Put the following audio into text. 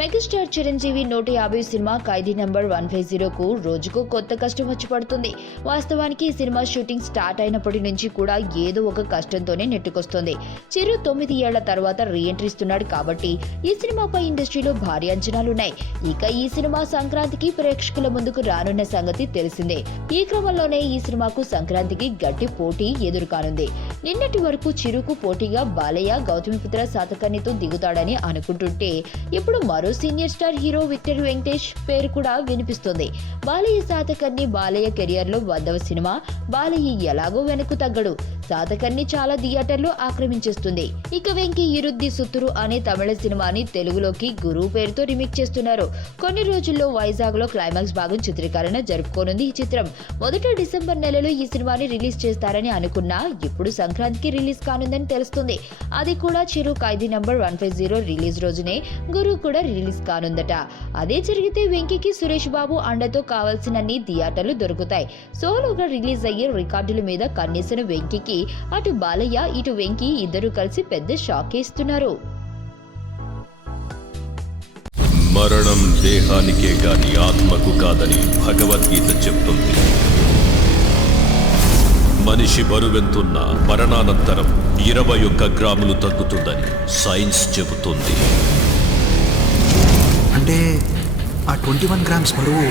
Megastar Chiranjeevi 150 cinema ఖైదీ number 150కు రోజుకు కొత్త కష్టం వచ్చి పడుతుంది. వాస్తవానికి ఈ సినిమా షూటింగ్ స్టార్ట్ అయినప్పటి నుంచి కూడా ఏదో ఒక కష్టంతోనే నెట్టుకొస్తుంది. చిరు 9 ఏళ్ల తర్వాత రీఎంట్రీ ఇస్తున్నాడు కాబట్టి ఈ సినిమాపై ఇండస్ట్రీలో భారీ అంచనాలున్నాయి. ఇక ఈ సినిమా సంక్రాంతికి ప్రేక్షకుల ముందుకు రానున్న సంగతి తెలిసిందే. ఈ క్రమంలోనే ఈ సినిమాకు సంక్రాంతికి గట్టి పోటీ ఎదురుకానుంది. నిన్నటి వరకు చిరుకు పోటీగా బాలయ్య గౌతమిపుత్ర శాతకర్ణితో దిగుతాడని అనుకుంటుంటే ఇప్పుడు మరో senior star hero victory Venkatesh పేరు కూడా వినిపిస్తుంది. బాలయ్య శాతకర్ణి బాలయ్య కెరియర్ లో 100వ సినిమా. బాలయ్య ఎలాగో వెనక్కు తగ్గడు. శాతకర్ణి చాలా థియేటర్లు ఆక్రమించేస్తుంది. ఇక వెంకీ ఇరుద్ది సుత్తురు అనే తమిళ సినిమాని తెలుగులోకి గురువు పేరుతో రీమేక్ చేస్తున్నారు. కొన్ని రోజుల్లో వైజాగ్ లో క్లైమాక్స్ భాగం చిత్రీకరణ జరుపుకోనుంది ఈ చిత్రం. మొదట డిసెంబర్ నెలలో ఈ సినిమాని రిలీజ్ చేస్తారని అనుకున్నా ఇప్పుడు సంక్రాంతికి రిలీజ్ కానుందని తెలుస్తుంది. అది కూడా చిరు ఖైదీ నంబర్ 150 రిలీజ్ రోజునే గురువు కూడా రిలీజ్ కానుందట. అదే జరిగితే వెంకీకి సురేష్ బాబు అండతో కావాల్సినన్ని థియేటర్లు దొరుకుతాయి. సోలోగా రిలీజ్ అయ్యే రికార్డుల మీద కన్నేసిన వెంకీకి అటు బాలయ్య ఇటు వెంకీ ఇద్దరు కలిసి పెద్ద షాక్ ఇస్తున్నారు. మరణం దేహానికే గాని ఆత్మకు కాదని భగవద్గీత చెప్తుంది. మనిషి బరువెంతున్నా మరణానంతరం 21 గ్రాములు తగ్గుతుందని సైన్స్ చెబుతుంది. అంటే ఆ 21 గ్రామ్స్ బరువు